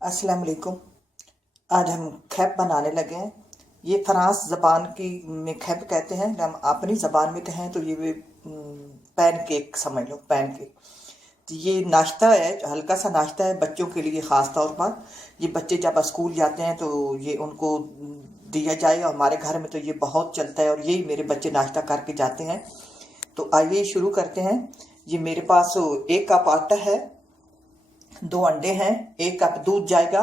अस्सलाम वालेकुम। आज हम खैप बनाने लगे हैं। ये फ्रांस ज़बान की में खैप कहते हैं। हम अपनी ज़बान में कहें तो ये पैन केक समझ लो, पैन केक। तो ये नाश्ता है, हल्का सा नाश्ता है बच्चों के लिए ख़ास तौर पर। ये बच्चे जब स्कूल जाते हैं तो ये उनको दिया जाए, और हमारे घर में तो ये बहुत चलता है और यही मेरे बच्चे नाश्ता करके जाते हैं। तो आइए शुरू करते हैं। ये मेरे पास 1 कप आटा है, 2 अंडे हैं, 1 कप दूध जाएगा,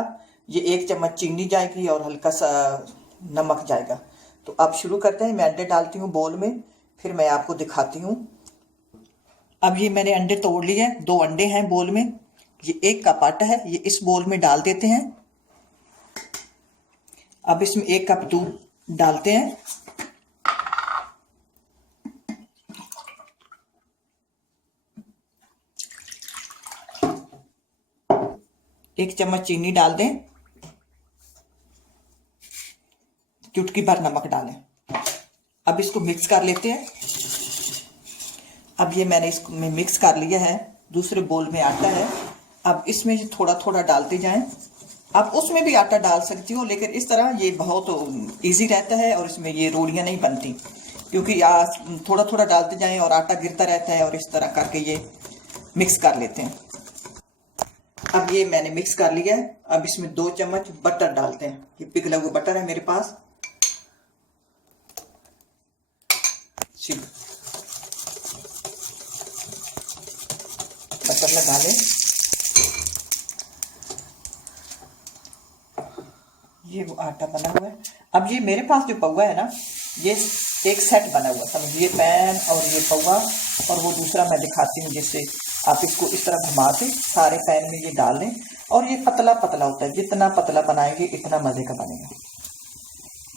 ये 1 चम्मच चीनी जाएगी और हल्का सा नमक जाएगा। तो अब शुरू करते हैं। मैं अंडे डालती हूँ बोल में, फिर मैं आपको दिखाती हूँ। अब ये मैंने अंडे तोड़ लिए हैं, 2 अंडे हैं बोल में। ये 1 कप आटा है, ये इस बोल में डाल देते हैं। अब इसमें 1 कप दूध डालते हैं। एक चम्मच चीनी डाल दें, चुटकी भर नमक डालें। अब इसको मिक्स कर लेते हैं। अब ये मैंने इसको में मिक्स कर लिया है। दूसरे बोल में आटा है, अब इसमें थोड़ा थोड़ा डालते जाएं। आप उसमें भी आटा डाल सकती हो, लेकिन इस तरह ये बहुत इजी रहता है और इसमें ये रोटियां नहीं बनती, क्योंकि थोड़ा थोड़ा डालते जाएं और आटा गिरता रहता है। और इस तरह करके ये मिक्स कर लेते हैं। अब ये मैंने मिक्स कर लिया है। अब इसमें 2 चम्मच बटर डालते हैं। ये पिघला हुआ बटर है मेरे पास। बटर लगा लें। ये वो आटा बना हुआ है। अब ये मेरे पास जो पौवा है ना, ये एक सेट बना हुआ, समझिए पैन और ये पौवा, और वो दूसरा मैं दिखाती हूँ जिससे आप इसको इस तरह घुमा के सारे पैन में ये डाल दें। और ये पतला पतला होता है, जितना पतला बनाएंगे इतना मज़े का बनेगा।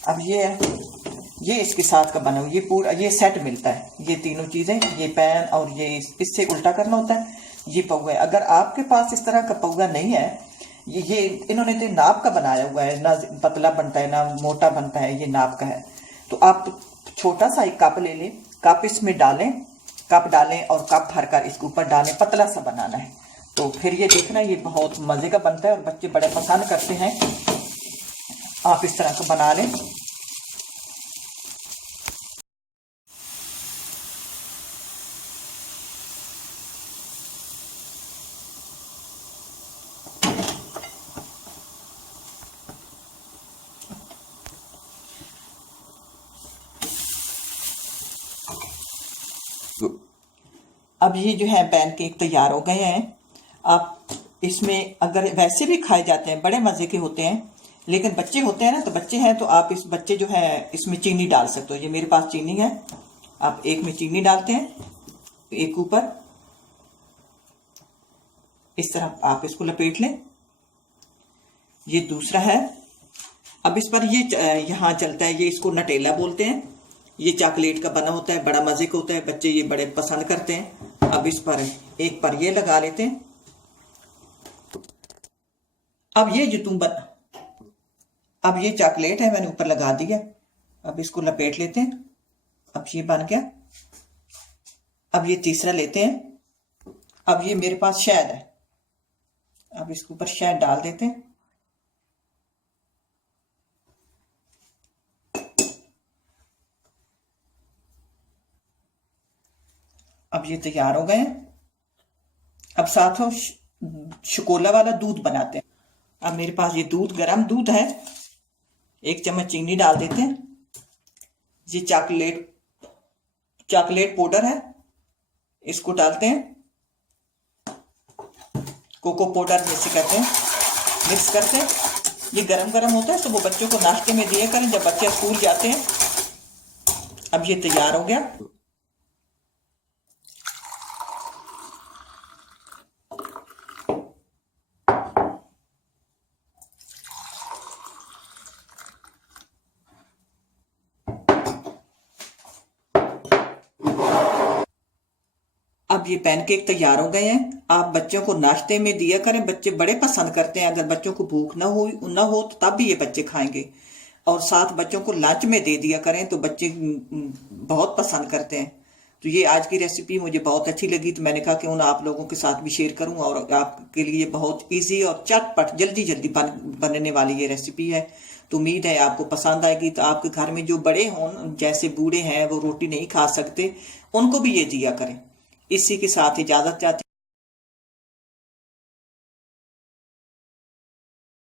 अब ये है, ये इसके साथ का बना हुआ, ये पूरा ये सेट मिलता है। ये तीनों चीज़ें, ये पैन और ये इससे उल्टा करना होता है। ये पौवा है। अगर आपके पास इस तरह का पौवा नहीं है, ये इन्होंने तो नाप का बनाया हुआ है, ना पतला बनता है ना मोटा बनता है, ये नाप का है। तो आप छोटा सा एक कप ले लें, कप इसमें डालें, कप डालें और कप भरकर इसके ऊपर डालें। पतला सा बनाना है। तो फिर ये देखना, ये बहुत मज़े का बनता है और बच्चे बड़े पसंद करते हैं। आप इस तरह का बना लें। अब ये जो है पैनकेक तैयार हो गए हैं। आप इसमें अगर वैसे भी खाए जाते हैं, बड़े मज़े के होते हैं, लेकिन बच्चे होते हैं ना, तो बच्चे हैं तो आप इस बच्चे जो है इसमें चीनी डाल सकते हो। ये मेरे पास चीनी है, आप एक में चीनी डालते हैं, एक ऊपर इस तरह आप इसको लपेट लें। ये दूसरा है। अब इस पर ये यहाँ चलता है, ये इसको नटेला बोलते हैं। ये चॉकलेट का बना होता है, बड़ा मज़े का होता है, बच्चे ये बड़े पसंद करते हैं। अब इस पर एक पर ये लगा लेते हैं। अब ये जो अब ये चॉकलेट है, मैंने ऊपर लगा दिया। अब इसको लपेट लेते हैं। अब ये बन गया। अब ये तीसरा लेते हैं। अब ये मेरे पास शहद है, अब इसके ऊपर शहद डाल देते हैं। अब ये तैयार हो गए हैं। अब साथों शकोला वाला दूध बनाते हैं। अब मेरे पास ये गर्म दूध है, 1 चम्मच चीनी डाल देते हैं। ये चॉकलेट पाउडर है, इसको डालते हैं। कोको पाउडर जैसे करते हैं, मिक्स करते हैं। ये गरम गरम होता है, तो वो बच्चों को नाश्ते में दिया करें जब बच्चे स्कूल जाते हैं। अब ये तैयार हो गया। अब ये पैनकेक तैयार हो गए हैं। आप बच्चों को नाश्ते में दिया करें, बच्चे बड़े पसंद करते हैं। अगर बच्चों को भूख ना हो तो तब भी ये बच्चे खाएंगे। और साथ बच्चों को लंच में दे दिया करें, तो बच्चे बहुत पसंद करते हैं। तो ये आज की रेसिपी मुझे बहुत अच्छी लगी, तो मैंने कहा कि उन आप लोगों के साथ भी शेयर करूं, और आपके लिए बहुत इजी और चटपट जल्दी जल्दी बनने वाली ये रेसिपी है। तो उम्मीद है आपको पसंद आएगी। तो आपके घर में जो बड़े हों, जैसे बूढ़े हैं वो रोटी नहीं खा सकते, उनको भी ये दिया करें। इसी के साथ इजाजत चाहते